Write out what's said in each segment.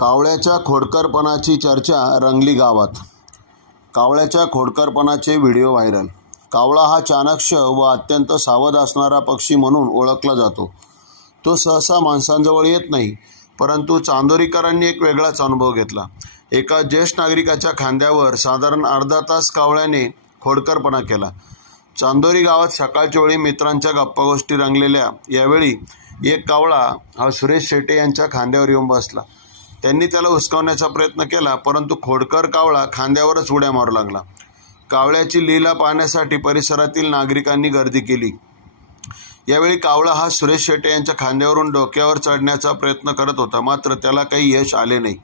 कावळ्याच्या खोडकरपणाची चर्चा रंगली गावात. कावळ्याच्या खोडकरपणाचे व्हिडिओ व्हायरल. कावळा हा चाणक्ष व अत्यंत सावध असणारा पक्षी म्हणून ओळखला जातो. तो सहसा माणसांजवळ येत नाही परंतु चांदोरीकरांनी एक वेगळाच अनुभव घेतला. एका ज्येष्ठ नागरिकाच्या खांद्यावर साधारण अर्धा तास कावळ्याने खोडकरपणा केला. चांदोरी गावात सकाळच्या वेळी मित्रांच्या गप्पागोष्टी रंगलेल्या. यावेळी एक कावळा हा सुरेश शेटे यांच्या खांद्यावर येऊन बसला. त्यांनी त्याला हुसकावण्याचा प्रयत्न केला परंतु खोडकर कावळा खांद्यावरच उड्या मारू लागला. कावळ्याची लीला पाहण्यासाठी परिसरातील नागरिकांनी गर्दी केली. यावेळी कावळा हा सुरेश शेटे यांच्या खांद्यावरून डोक्यावर चढण्याचा प्रयत्न करत होता मात्र त्याला काही यश आले नाही.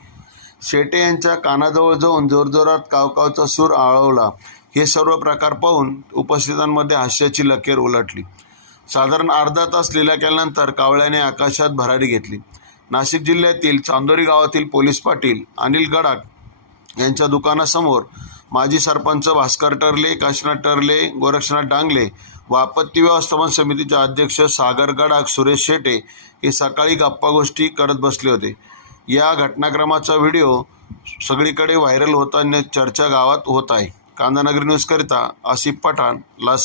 शेटे यांच्या कानाजवळ जाऊन जोरजोरात कावकावचा सूर आळवला. हे सर्व प्रकार पाहून उपस्थितांमध्ये हास्याची लकेर उलटली. साधारण अर्धा तास लिला केल्यानंतर कावळ्याने आकाशात भरारी घेतली. नाशिक जिल्ह्यातील चांदोरी गावातील पोलीस पाटील अनिल गडाख यांच्या दुकानासमोर माजी सरपंच भास्कर टरले काशनाथ टरले गोरक्षनाथ डांगले व आपत्ती व्यवस्थापन समितीचे अध्यक्ष सागर गडाख सुरेश शेटे हे सकाळी गप्पा गोष्टी करत बसले होते. या घटनाक्रमाचा व्हिडिओ सगळीकडे व्हायरल होताना चर्चा गावात होत आहे. कांदानगरी न्यूजकरिता आसिफ पठाण लास